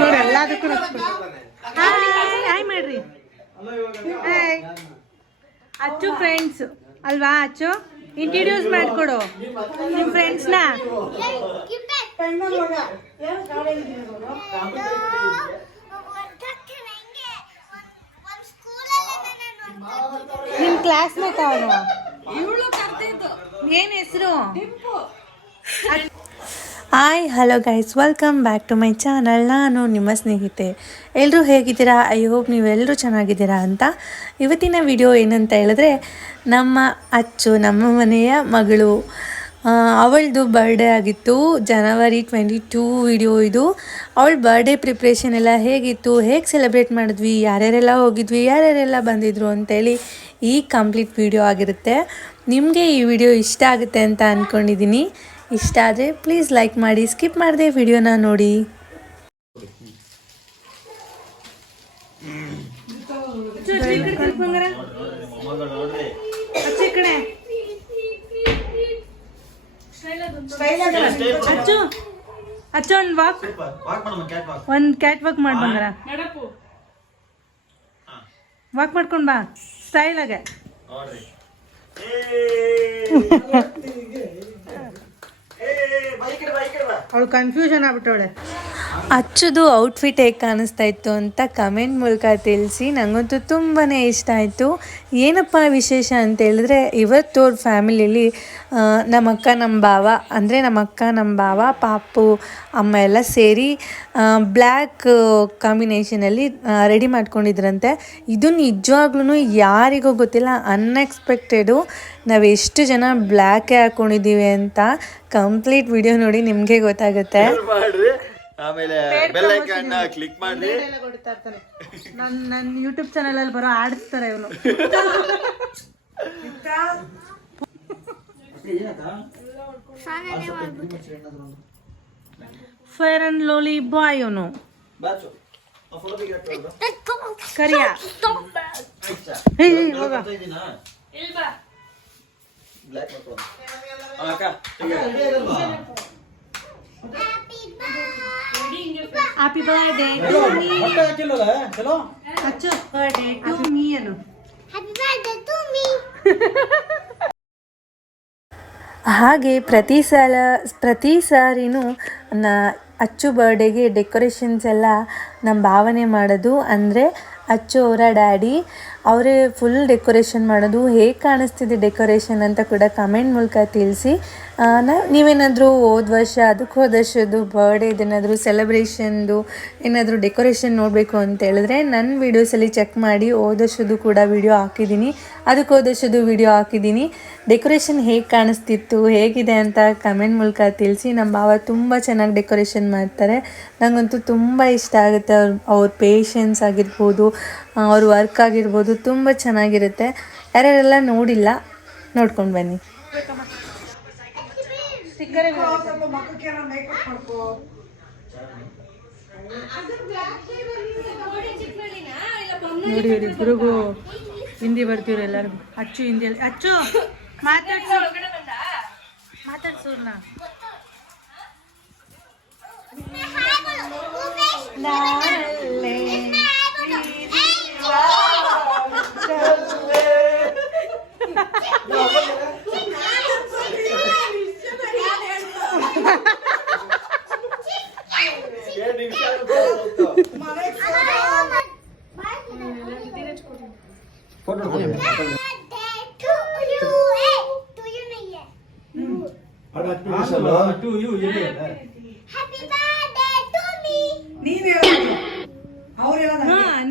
ನೋಡಿ ಎಲ್ಲದಕ್ಕೂ ಹಾಯ್ ಮಾಡ್ರಿ. ಹಾಯ್ ಅಚ್ಚು ಫ್ರೆಂಡ್ಸ್ ಅಲ್ವಾ? ಅಚ್ಚು ಇಂಟ್ರಡ್ಯೂಸ್ ಮಾಡಿಕೊಡು ನಿಮ್ಮ ಫ್ರೆಂಡ್ಸ್ನ. ನಿಮ್ಮ ಕ್ಲಾಸ್ಮೇಟ್ ಅವನು. ಏನು ಹೆಸರು? Hi hello guys, welcome back to my channel. ನಾನು ನಿಮ್ಮ ಸ್ನೇಹಿತೆ. ಎಲ್ಲರೂ ಹೇಗಿದ್ದೀರಾ? ಐ ಹೋಪ್ ನೀವೆಲ್ಲರೂ ಚೆನ್ನಾಗಿದ್ದೀರಾ ಅಂತ. ಇವತ್ತಿನ ವಿಡಿಯೋ ಏನಂತ ಹೇಳಿದ್ರೆ, ನಮ್ಮ ಅಚ್ಚು, ನಮ್ಮ ಮನೆಯ ಮಗಳು, ಅವಳದು ಬರ್ಡೇ ಆಗಿತ್ತು. ಜನವರಿ 22 ವಿಡಿಯೋ ಇದು. ಅವಳ ಬರ್ಡೇ ಪ್ರಿಪ್ರೇಷನ್ ಎಲ್ಲ ಹೇಗಿತ್ತು, ಹೇಗೆ ಸೆಲೆಬ್ರೇಟ್ ಮಾಡಿದ್ವಿ, ಯಾರ್ಯಾರೆಲ್ಲ ಹೋಗಿದ್ವಿ, ಯಾರ್ಯಾರೆಲ್ಲ ಬಂದಿದ್ರು ಅಂತೇಳಿ ಈ ಕಂಪ್ಲೀಟ್ ವಿಡಿಯೋ ಆಗಿರುತ್ತೆ. ನಿಮಗೆ ಈ ವಿಡಿಯೋ ಇಷ್ಟ ಆಗುತ್ತೆ ಅಂತ ಅಂದ್ಕೊಂಡಿದ್ದೀನಿ. ಇಷ್ಟ ಆದರೆ ಪ್ಲೀಸ್ ಲೈಕ್ ಮಾಡಿ, ಸ್ಕಿಪ್ ಮಾಡದೆ ವಿಡಿಯೋನ ನೋಡಿ. ಅಚ್ಚು ಒಂದು ಕ್ಯಾಟ್ ವಾಕ್ ಮಾಡಿ ಬಂಗಾರ. ವಾಕ್ ಮಾಡ್ಕೊಂಡು ಬಾ ಸ್ಟೈಲಾಗೆ. ಅವಳು ಕನ್ಫ್ಯೂಷನ್ ಆಗ್ಬಿಟ್ಟವಳೆ. ಅಚ್ಚುದು ಔಟ್ಫಿಟ್ ಹೇಗೆ ಕಾಣಿಸ್ತಾ ಇತ್ತು ಅಂತ ಕಮೆಂಟ್ ಮೂಲಕ ತಿಳಿಸಿ. ನನಗಂತೂ ತುಂಬಾ ಇಷ್ಟ ಆಯಿತು. ಏನಪ್ಪ ವಿಶೇಷ ಅಂತ ಹೇಳಿದ್ರೆ, ಇವತ್ತು ಅವ್ರ ಫ್ಯಾಮಿಲಿಯಲ್ಲಿ ನಮ್ಮ ಅಕ್ಕ, ನಮ್ಮ ಭಾವ, ಅಂದರೆ ನಮ್ಮ ಅಕ್ಕ, ನಮ್ಮ ಭಾವ, ಪಾಪು, ಅಮ್ಮ ಎಲ್ಲ ಸೇರಿ ಬ್ಲ್ಯಾಕ್ ಕಾಂಬಿನೇಷನಲ್ಲಿ ರೆಡಿ ಮಾಡ್ಕೊಂಡಿದ್ರಂತೆ. ಇದು ನಿಜವಾಗ್ಲೂ ಯಾರಿಗೂ ಗೊತ್ತಿಲ್ಲ, ಅನ್ಎಕ್ಸ್ಪೆಕ್ಟೆಡು. ನಾವು ಎಷ್ಟು ಜನ ಬ್ಲ್ಯಾಕೇ ಹಾಕ್ಕೊಂಡಿದ್ದೀವಿ ಅಂತ ಕಂಪ್ಲೀಟ್ ವಿಡಿಯೋ ನೋಡಿ ನಿಮಗೆ ಗೊತ್ತಾಗುತ್ತೆ. ಆಮೇಲೆ ಬೆಲ್ ಐಕಾನ್ ಕ್ಲಿಕ್ ಮಾಡಿ. ನನ್ನ ಯೂಟ್ಯೂಬ್ ಚಾನಲ್ ಅಲ್ಲಿ ಬರೋ ಆಡಿಸ್ತಾರೆ ಇವನು. ಫೇರ್ ಅಂಡ್ ಲವ್ಲಿ ಬಾಯ್ ಅವನು. ಕರಿಯ ಹೋಗ. Happy birthday to me. Achchu birthday to me ಅನು. Happy birthday to me. ಹಾಗೆ ಪ್ರತಿ ಸಾರಿನೂ ಅಚ್ಚು ಬರ್ಡೇಗೆ ಡೆಕೋರೇಷನ್ಸ್ ಎಲ್ಲ ನಮ್ಮ ಭಾವನೆ ಮಾಡೋದು. ಅಂದರೆ ಅಚ್ಚು ಅವರ ಡ್ಯಾಡಿ ಅವರೇ ಫುಲ್ ಡೆಕೋರೇಷನ್ ಮಾಡೋದು. ಹೇಗೆ ಕಾಣಿಸ್ತಿದೆ ಡೆಕೋರೇಷನ್ ಅಂತ ಕೂಡ ಕಮೆಂಟ್ ಮೂಲಕ ತಿಳಿಸಿ. ನೀವೇನಾದರೂ ಹೋದ ವರ್ಷದ್ದು ಬರ್ಡೇದೇನಾದರೂ ಸೆಲೆಬ್ರೇಷನ್ದು ಏನಾದರೂ ಡೆಕೋರೇಷನ್ ನೋಡಬೇಕು ಅಂತ ಹೇಳಿದ್ರೆ ನನ್ನ ವೀಡಿಯೋಸಲ್ಲಿ ಚೆಕ್ ಮಾಡಿ. ಹೋದ ವರ್ಷದ್ದು ಕೂಡ ವಿಡಿಯೋ ಹಾಕಿದ್ದೀನಿ, ಅದಕ್ಕೆ ಹೋದ ವರ್ಷದ್ದು ವಿಡಿಯೋ ಹಾಕಿದ್ದೀನಿ. ಡೆಕೋರೇಷನ್ ಹೇಗೆ ಕಾಣಿಸ್ತಿತ್ತು, ಹೇಗಿದೆ ಅಂತ ಕಮೆಂಟ್ ಮೂಲಕ ತಿಳಿಸಿ. ನಮ್ಮ ಭಾವ ತುಂಬ ಚೆನ್ನಾಗಿ ಡೆಕೋರೇಷನ್ ಮಾಡ್ತಾರೆ. ನನಗಂತೂ ತುಂಬ ಇಷ್ಟ ಆಗುತ್ತೆ. ಅವ್ರ ಪೇಷನ್ಸ್ ಆಗಿರ್ಬೋದು, ಅವ್ರ ವರ್ಕ್ ಆಗಿರ್ಬೋದು, ತುಂಬ ಚೆನ್ನಾಗಿರುತ್ತೆ. ಯಾರ್ಯಾರೆಲ್ಲ ನೋಡಿಲ್ಲ ನೋಡ್ಕೊಂಡು ಬನ್ನಿ. ನೋಡಿ ಇಬ್ಬರಿಗೂ ಹಿಂದಿ ಬರ್ತೀವ್ರು ಎಲ್ಲರಿಗೂ. ಅಚ್ಚು ಹಿಂದಿಯಲ್ಲಿ. ಅಚ್ಚು ಮಾತಾಡ್ಸೋರ್ನ.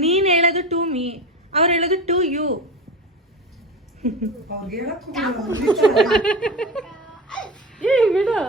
ನೀನ್ ಹೇಳೋದು ಟು ಮೀ, ಅವ್ರು ಹೇಳೋದು ಟು ಯು. ಬಿಡು.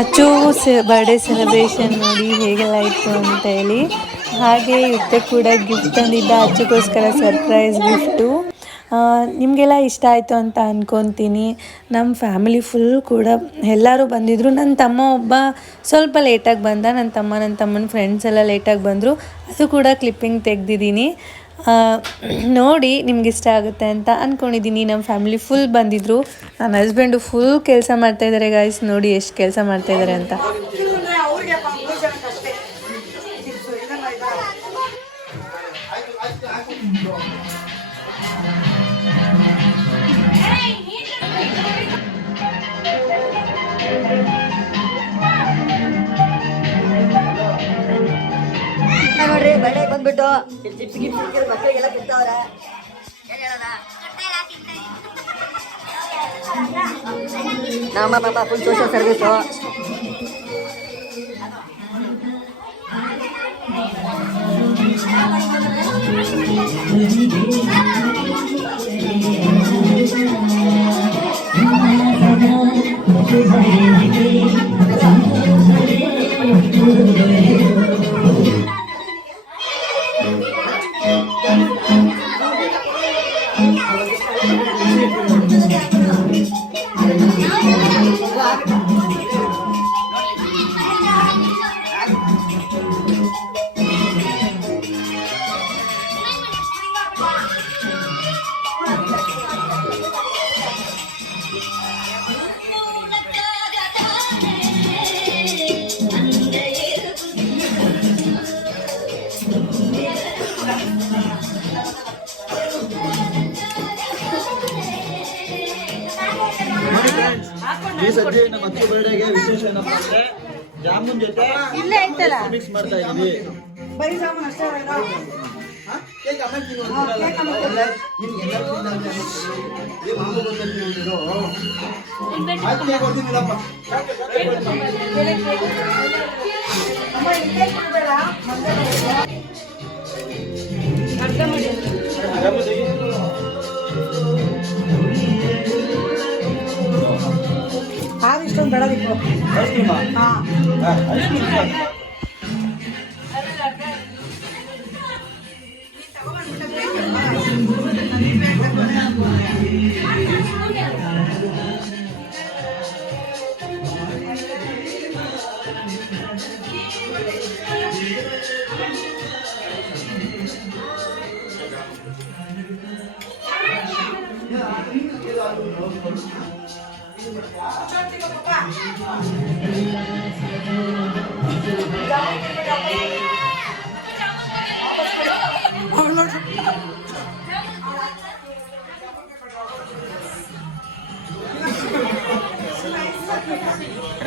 ಅಚ್ಚು ಬರ್ಡೇ ಸೆಲೆಬ್ರೇಷನ್ ನೋಡಿ ಹೇಗೆಲ್ಲ ಇತ್ತು ಅಂತ ಹೇಳಿ. ಹಾಗೆ ಯುಕ್ತ ಕೂಡ ಗಿಫ್ಟ್ ತಂದಿದ್ದ, ಅಚ್ಚುಗೋಸ್ಕರ ಸರ್ಪ್ರೈಸ್ ಗಿಫ್ಟು. ನಿಮಗೆಲ್ಲ ಇಷ್ಟ ಆಯಿತು ಅಂತ ಅಂದ್ಕೊತೀನಿ. ನಮ್ಮ ಫ್ಯಾಮಿಲಿ ಫುಲ್ ಕೂಡ ಎಲ್ಲರೂ ಬಂದಿದ್ದರು. ನನ್ನ ತಮ್ಮ ಒಬ್ಬ ಸ್ವಲ್ಪ ಲೇಟಾಗಿ ಬಂದ. ನನ್ನ ತಮ್ಮನ ಫ್ರೆಂಡ್ಸ್ ಎಲ್ಲ ಲೇಟಾಗಿ ಬಂದರು. ಅದು ಕೂಡ ಕ್ಲಿಪ್ಪಿಂಗ್ ತೆಗೆದಿದ್ದೀನಿ. ನೋಡಿ ನಿಮ್ಗೆ ಇಷ್ಟ ಆಗುತ್ತೆ ಅಂತ ಅಂದ್ಕೊಂಡಿದ್ದೀನಿ. ನಮ್ಮ ಫ್ಯಾಮಿಲಿ ಫುಲ್ ಬಂದಿದ್ದರು. ನನ್ನ ಹಸ್ಬೆಂಡು ಫುಲ್ ಕೆಲಸ ಮಾಡ್ತಾಯಿದ್ದಾರೆ ಗಾಯ್ಸ್. ನೋಡಿ ಎಷ್ಟು ಕೆಲಸ ಮಾಡ್ತಾಯಿದ್ದಾರೆ ಅಂತ. ನೋಡ್ರಿ ಬಳೆ ಬಂದ್ಬಿಟ್ಟು ಚಿಪ್ಸ್ ಗಿಪ್ಸ್ ಮಕ್ಕಳಿಗೆಲ್ಲ ಬಿಡ್ತಾವ್ರೆ. ನಮ್ಮ ಪಾಪ ಫುಲ್ ಸೋಷಿಯಲ್ ಸರ್ವಿಸು. ಈ ಸದ್ಯ ನಮ್ಮ ಅಕ್ಕಿ ಬರ್ಡೇಗೆ ವಿಶೇಷ ಏನಪ್ಪ ಅಂದ್ರೆ ಜಾಮೂನ್ ಜೊತೆ ಮಿಕ್ಸ್ ಮಾಡ್ತಾ ಇದೀವಿ. ಬರೀ ಜಾಮೂನ್ ಅಷ್ಟೇ ಇಷ್ಟೊಂದು ಬೆಳದಿತ್ತು.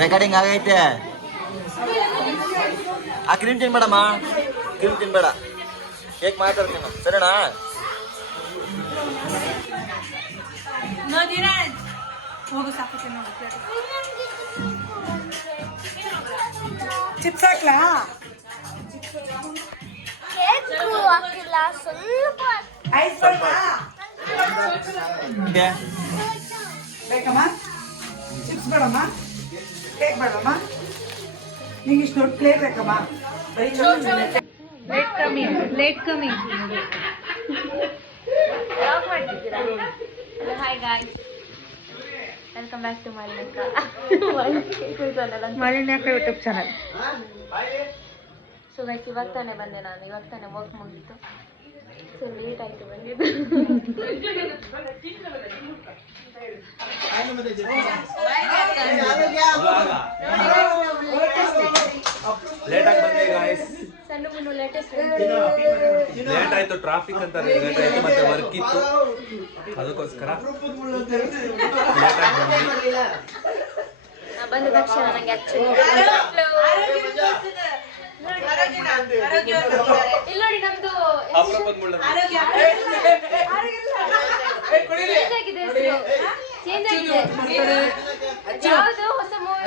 ರೆಕಾರ್ಡಿಂಗ್ ಆಗೈತೆ. ಆ ಕ್ರೀಮ್ ತಿನ್ಬೇಡಮ್ಮ, ಕ್ರೀಮ್ ತಿನ್ಬೇಡ, ಕೇಕ್ ಮಾತಾಡ್ತೀನಿ ಸರಿನಾ? ಚಿಪ್ಸ್ ಹಾಕ್ಲಾ? ಐಸ್ ಬೇಕಮ್ಮ? ಚಿಪ್ಸ್ ಬೇಡಮ್ಮ, ಕೇಕ್ ಬೇಡಮ್ಮ, ನಿಂಗೆ ಇಷ್ಟು ದೊಡ್ಡ ಪ್ಲೇಟ್ ಬೇಕಮ್ಮ? ಲೇಟ್ ಕಮ್ಮಿ. Hi guys, welcome back to ಮಾಲಿನ್ಯಕ್ಕ ಯೂಟ್ಯೂಬ್ ಚಾನಲ್. ಸೊ ಗೈಸ್, ಇವಾಗ ತಾನೇ ಬಂದೆ ನಾನು. ಇವಾಗ ತಾನೇ ವರ್ಕ್ ಮುಗಿತ್ತು. ಸೊ ಲೇಟ್ ಆಯಿತು ಬಂದಿದ್ದು. ಲೇಟಾಗಿ ಬಂದೆ ಗಾಯ್ಸ್. ಸಣ್ಣ ಮುನ್ನು ಲೇಟೆಸ್ಟ್ ಲೇಟ್ ಆಯ್ತು, ಟ್ರಾಫಿಕ್ ಅಂತ ಲೇಟ್ ಆಯ್ತು, ಮತ್ತೆ ವರ್ಕ್ ಇತ್ತು, ಅದಕ್ಕೋಸ್ಕರ ಲೇಟಾಗಿ ಬಂದ್ವಿ. ಬಂದ ತಕ್ಷಣ ನನಗೆ ಆಕ್ಚುಲಿ ಇಲ್ಲಿ ನೋಡಿ ನಮ್ದು ಚೇಂಜ್ ಆಗಿದೆ. ಯಾವುದು ಹೊಸ ಮೂವಿ?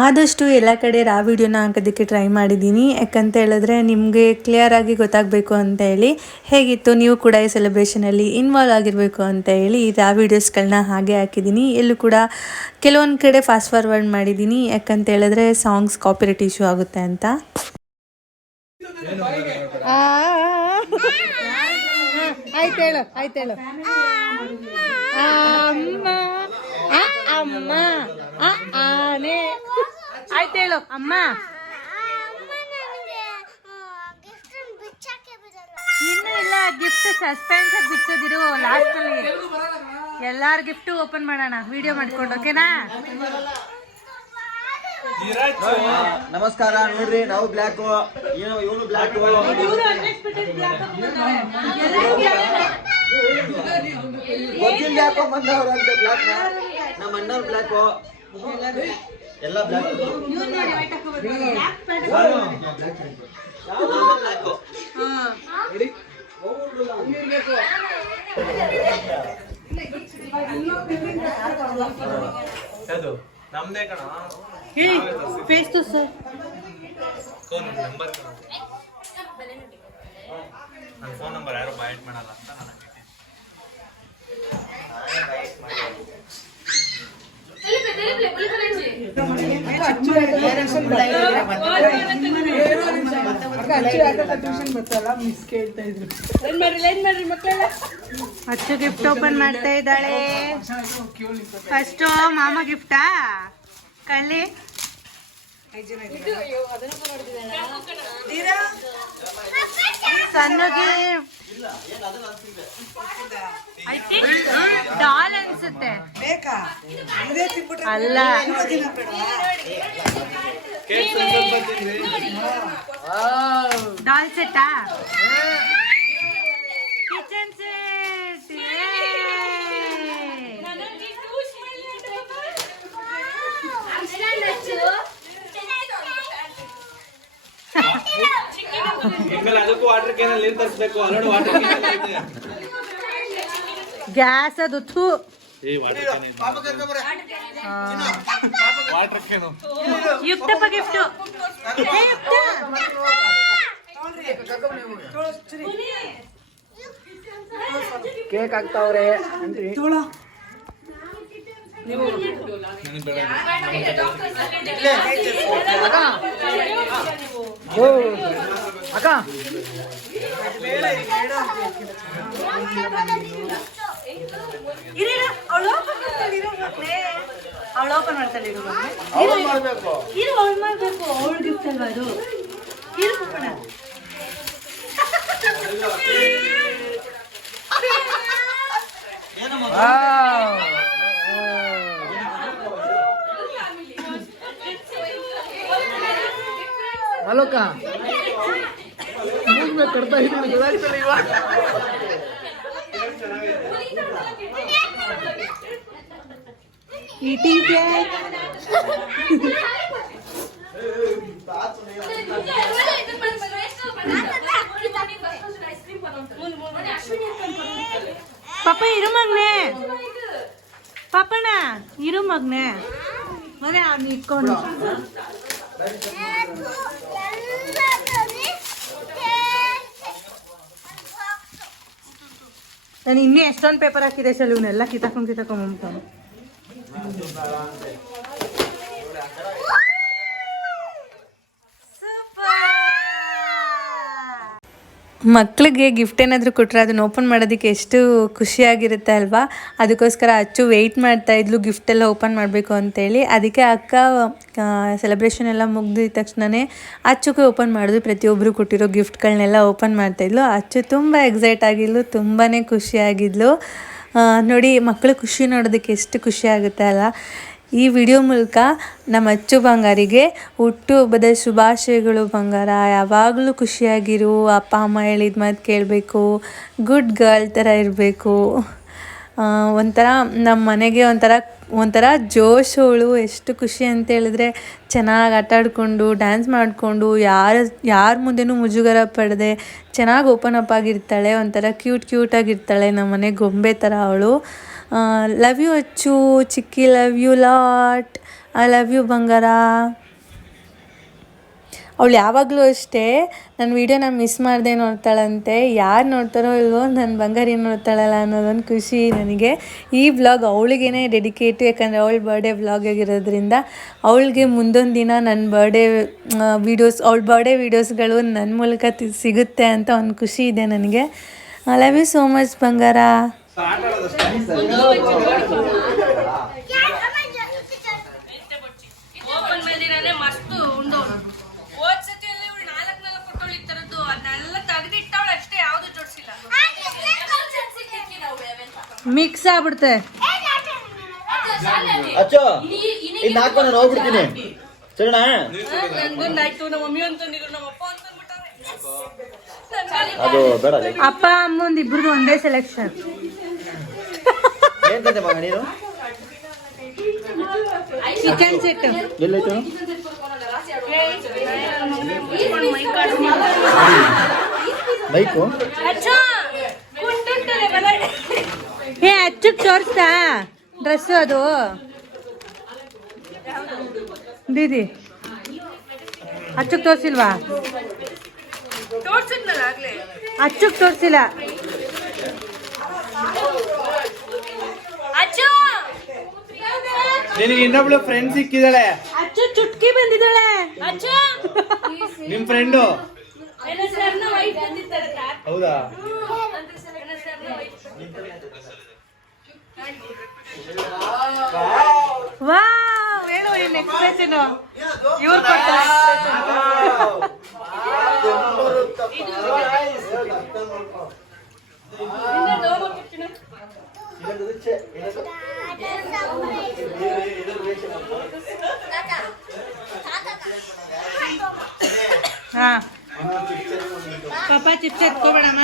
ಆದಷ್ಟು ಎಲ್ಲ ಕಡೆ ರಾ ವಿಡಿಯೋನ ಹಾಕೋದಕ್ಕೆ ಟ್ರೈ ಮಾಡಿದ್ದೀನಿ, ಯಾಕಂತ ಹೇಳಿದ್ರೆ ನಿಮಗೆ ಕ್ಲಿಯರಾಗಿ ಗೊತ್ತಾಗಬೇಕು ಅಂತ ಹೇಳಿ. ಹೇಗಿತ್ತು ನೀವು ಕೂಡ ಈ ಸೆಲೆಬ್ರೇಷನಲ್ಲಿ ಇನ್ವಾಲ್ವ್ ಆಗಿರಬೇಕು ಅಂತ ಹೇಳಿ ರಾ ವೀಡಿಯೋಸ್ಗಳನ್ನ ಹಾಗೆ ಹಾಕಿದ್ದೀನಿ. ಎಲ್ಲೂ ಕೂಡ ಕೆಲವೊಂದು ಕಡೆ ಫಾಸ್ಟ್ ಫಾರ್ವರ್ಡ್ ಮಾಡಿದ್ದೀನಿ, ಯಾಕಂತ ಹೇಳಿದ್ರೆ ಸಾಂಗ್ಸ್ ಕಾಪಿರೈಟ್ ಇಶ್ಯೂ ಆಗುತ್ತೆ ಅಂತ. ಆಯ್ತೇಳು ಆಯ್ತೇಳು ಅಮ್ಮ ಅಮ್ಮ ಆನೆ ಆಯ್ತೇಳು ಅಮ್ಮ. ಇನ್ನೂ ಇಲ್ಲ, ಗಿಫ್ಟ್ ಸಸ್ಪೆನ್ಸ್ ಬಿಚ್ಚೋದಿರು. ಲಾಸ್ಟ್ ಅಲ್ಲಿ ಎಲ್ಲಾರ ಗಿಫ್ಟ್ ಓಪನ್ ಮಾಡೋಣ ವಿಡಿಯೋ ಮಾಡ್ಕೊಂಡು, ಓಕೆನಾ? ನಮಸ್ಕಾರ. ನೋಡ್ರಿ, ನಾವು ಬ್ಲ್ಯಾಕ್, ಇವನು ಬ್ಲ್ಯಾಕ್. ಗೊತ್ತಿಲ್ಲ ಯಾಕೋ ಬಂದವ್ರು ಅಂತ ಬ್ಲ್ಯಾಕ್. ನಮ್ಮ ಅಣ್ಣವ್ರು ಬ್ಲ್ಯಾಕ್, ಎಲ್ಲ ಬ್ಲ್ಯಾಕ್. ನಮ್ದೇ ಕಣ. ಫೇಸ್ ಟು ಸರ್ ನನ್ನ ಫೋನ್ ನಂಬರ್ ಯಾರು ಬೈಟ್ ಮಾಡಲ್ಲ ಅಂತ ನನಗೆ. ಅಚ್ಚು ಗಿಫ್ಟ್ ಓಪನ್ ಮಾಡ್ತಾ ಇದ್ದಾಳೆ. ಫಸ್ಟ್ ಮಾಮ ಗಿಫ್ಟಾ ಕಳ್ಳಿ. ಸಣ್ಣಗೆ ಡಾಲ್ ಅನ್ಸುತ್ತೆ. ಅಲ್ಲ, ಡಾಲ್ ಸೆಟ್ಟಾ? Kitchen set. ಅದಕ್ಕೂ ವಾಟರ್ ಕ್ಯಾನಲ್ಲಿ ನೀರು ತರಿಸ್ಬೇಕು. ಅಲ್ಲೋಡು ವಾಟರ್ ಕ್ಯಾನ್ ಐತೆ. ಗ್ಯಾಸ್ ಅದು ಥೂ. ವಾಟರ್ ಕ್ಯಾನು ಯುಕ್ತಪ್ಪ ಗಿಫ್ಟ್. ಕೇಕ್ ಆಗ್ತಾವ್ರೆ ಅಕ್ಕ. ಅವಳು ಓಪನ್ ಮಾಡ್ತಾಳೆ. ಮಾಡ್ಬೇಕು, ಅವಳು ಗಿಫ್ಟ್ ಅಲ್ವಾ ಅದು. ಅಲೋಕ ಕೊಡ್ತಾ ಇದ್ದೀನಿ ಗೊತ್ತಾಗ್ತಲ್ಲ ಇವಾಗ. Eating cake. ಪಾಪ ಇರು ಮಗ್ನೆ, ಪಾಪಣ್ಣ ಇರು ಮಗ್ನೆ. ಮನೆ ಅವ್ನು ಇಟ್ಕೊಂಡು ನಾನು ಇನ್ನೂ ಎಷ್ಟೊಂದು ಪೇಪರ್ ಹಾಕಿದೆ ಸಲ ಇವನ್ನೆಲ್ಲ ಕಿತ್ತಾಕೊಂಡ್ಬಂದ್ಬಿಟ್ಟು. ಮಕ್ಕಳಿಗೆ ಗಿಫ್ಟ್ ಏನಾದರೂ ಕೊಟ್ಟರೆ ಅದನ್ನು ಓಪನ್ ಮಾಡೋದಕ್ಕೆ ಎಷ್ಟು ಖುಷಿಯಾಗಿರುತ್ತೆ ಅಲ್ವಾ. ಅದಕ್ಕೋಸ್ಕರ ಅಚ್ಚು ವೆಯ್ಟ್ ಮಾಡ್ತಾಯಿದ್ಲು ಗಿಫ್ಟೆಲ್ಲ ಓಪನ್ ಮಾಡಬೇಕು ಅಂತೇಳಿ. ಅದಕ್ಕೆ ಅಕ್ಕ ಸೆಲೆಬ್ರೇಷನ್ ಎಲ್ಲ ಮುಗಿದ ತಕ್ಷಣವೇ ಅಚ್ಚುಗೆ ಓಪನ್ ಮಾಡಿದ್ವಿ. ಪ್ರತಿಯೊಬ್ಬರು ಕೊಟ್ಟಿರೋ ಗಿಫ್ಟ್ಗಳನ್ನೆಲ್ಲ ಓಪನ್ ಮಾಡ್ತಾಯಿದ್ಲು. ಅಚ್ಚು ತುಂಬ ಎಕ್ಸೈಟ್ ಆಗಿದ್ಲು, ತುಂಬಾ ಖುಷಿಯಾಗಿದ್ಲು. ನೋಡಿ, ಮಕ್ಕಳು ಖುಷಿ ನೋಡೋದಕ್ಕೆ ಎಷ್ಟು ಖುಷಿ ಆಗುತ್ತೆ ಅಲ್ಲ. ಈ ವಿಡಿಯೋ ಮೂಲಕ ನಮ್ಮ ಅಚ್ಚು ಬಂಗಾರಿಗೆ ಹುಟ್ಟುಹಬ್ಬದ ಶುಭಾಶಯಗಳು ಬಂಗಾರ. ಯಾವಾಗಲೂ ಖುಷಿಯಾಗಿರು, ಅಪ್ಪ ಅಮ್ಮ ಹೇಳಿದ ಮಾತು ಕೇಳಬೇಕು, ಗುಡ್ ಗರ್ಲ್ ಥರ ಇರಬೇಕು. ಒಂಥರ ನಮ್ಮ ಮನೆಗೆ ಒಂಥರ ಜೋಶೋಳು. ಎಷ್ಟು ಖುಷಿ ಅಂತ ಹೇಳಿದ್ರೆ, ಚೆನ್ನಾಗಿ ಆಟ ಆಡಿಕೊಂಡು ಡ್ಯಾನ್ಸ್ ಮಾಡಿಕೊಂಡು ಯಾರ ಮುಂದೆನೂ ಮುಜುಗರ ಪಡದೆ ಚೆನ್ನಾಗಿ ಓಪನ್ ಅಪ್ ಆಗಿರ್ತಾಳೆ. ಒಂಥರ ಕ್ಯೂಟಾಗಿರ್ತಾಳೆ. ನಮ್ಮ ಮನೆ ಗೊಂಬೆ ಥರ ಅವಳು. ಲವ್ ಯು ಅಚ್ಚು ಚಿಕ್ಕಿ, love you lot. I love you ಬಂಗಾರ. ಅವಳು ಯಾವಾಗಲೂ ಅಷ್ಟೇ ನನ್ನ ವೀಡಿಯೋನ ಮಿಸ್ ಮಾಡದೆ ನೋಡ್ತಾಳಂತೆ. ಯಾರು ನೋಡ್ತಾರೋ ಇಲ್ವೋ ನನ್ನ ಬಂಗಾರಿ ನೋಡ್ತಾಳಲ್ಲ ಅನ್ನೋದೊಂದು ಖುಷಿ ನನಗೆ. ಈ ವ್ಲಾಗ್ ಅವಳಿಗೇ ಡೆಡಿಕೇಟು, ಯಾಕಂದರೆ ಅವಳ ಬರ್ಡೇ ವ್ಲಾಗ್ ಆಗಿರೋದ್ರಿಂದ ಅವಳಿಗೆ ಮುಂದೊಂದು ದಿನ ನನ್ನ ಬರ್ಡೇ ವೀಡಿಯೋಸ್, ಅವಳ ಬರ್ಡೇ ವೀಡಿಯೋಸ್ಗಳು ನನ್ನ ಮೂಲಕ ಸಿಗುತ್ತೆ ಅಂತ ಒಂದು ಖುಷಿ ಇದೆ ನನಗೆ. I love you so much ಬಂಗಾರ. ಮಿಕ್ಸ್ ಆಗ್ಬಿಡುತ್ತೆ. ಅಚ್ಚೋ ಇನ್ನು ಹಾಕೊಂಡು ನಾನು ಹೋಗ್ಬಿಡ್ತೀನಿ ಸರಿನಾ? ಅದು ಬೇಡ. ಅಪ್ಪ ಅಮ್ಮಂದು ಇಬ್ರದ್ದು ಒಂದೇ ಸೆಲೆಕ್ಷನ್. ಏನ್ ತಂದೆ ಮಗ ನೀನು? Chicken set ಎಲ್ಲೈತು? ಬೈಕು ಏ ಅಚ್ಚಕ್ ತೋರಿಸ್ತಾ ಡ್ರೆಸ್ಸು ಅದು ದೀದಿ ಅಚ್ಚಕ್ ತೋರಿಸಿಲ್ವಾ? ಅಚ್ಚಕ್ ತೋರಿಸಿಲ್ಲ. ನಿನಗೆ ಇನ್ನೊಬ್ಳು ಫ್ರೆಂಡ್ ಸಿಕ್ಕಿದಾಳೆ. ಅಚ್ಚು ಚುಟ್ಕಿ ಬಂದಿದ್ದಾಳೆ. ನಿಮ್ ಫ್ರೆಂಡು ಹೌದಾ? ವಾವ್, ಹೇಳು ನಿನ್ನ ಎಕ್ಸ್ಪ್ರೆಷನ್. ಇವ್ರು ಹಾ ಪಾಪ ಚಿಪ್ಸ್ ಎತ್ಕೋಬೇಡಮ್ಮ.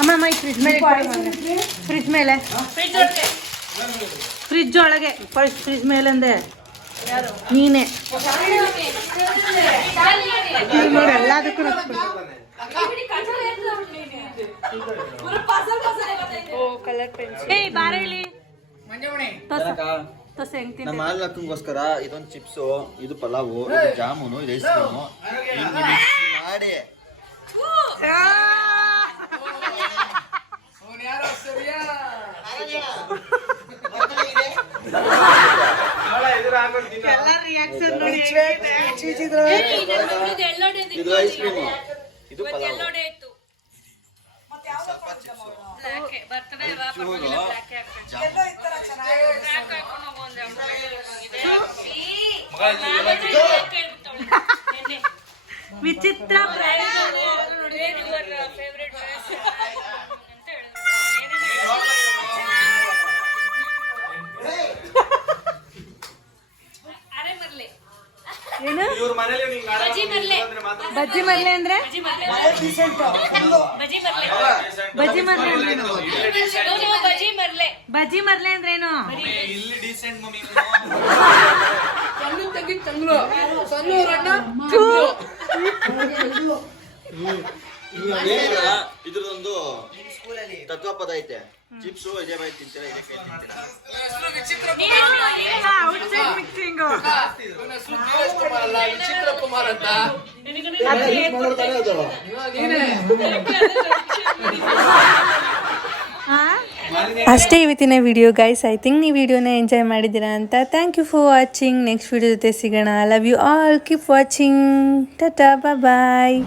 ಅಮ್ಮ ಈ ಫ್ರಿಜ್ ಮೇಲೆ ಫ್ರಿಜ್ ಮೇಲೆ ಫ್ರಿಜ್ ಒಳಗೆ ಫ್ರಿಜ್ ಮೇಲೆ ಅಂದೆ ನೀನೆ ನೋಡಿ ಎಲ್ಲದಕ್ಕೂ ಏಯ್ ಬಾರ ಇಲ್ಲಿ ನಮ್ಮ ಮಾಲಕ್ಕಂಗೋಸ್ಕರ ಇದೊಂದು ಚಿಪ್ಸು, ಇದು ಪಲಾವು, ಇದು ಜಾಮೂನು, ಇದು ಐಸ್ ಕ್ರೀಮು ಮಾಡಿ ಇದು ಐಸ್ ಕ್ರೀಮು, ಇದು ಪಲಾವು. ವಿಚಿತ್ರ ಏನು ಬಜ್ಜಿ ಮರ್ಲೆ ಅಂದ್ರೆ ಬಜ್ಜಿ ಮರ್ಲೆ ಅಂದ್ರೇನು? ಬಜ್ಜಿ ಮರ್ಲೆ ಅಂದ್ರೇನು? ಇದ್ರದೊಂದು ತತ್ವ ಪದ ಐತೆ. ಚಿಪ್ಸು ಇದೇ ಬಾಯಿ ತಿಂತೀರಾ, ಇದೇ ಕೈ ಅಷ್ಟೇ ಇವತ್ತಿನ ವಿಡಿಯೋ ಗೈಸ್. ಐ ಥಿಂಕ್ ನೀವು ವಿಡಿಯೋನ ಎಂಜಾಯ್ ಮಾಡಿದ್ದೀರಾ ಅಂತ. Thank you for watching. Next video ಜೊತೆ ಸಿಗೋಣ. Love you all. Keep watching. Tata, bye.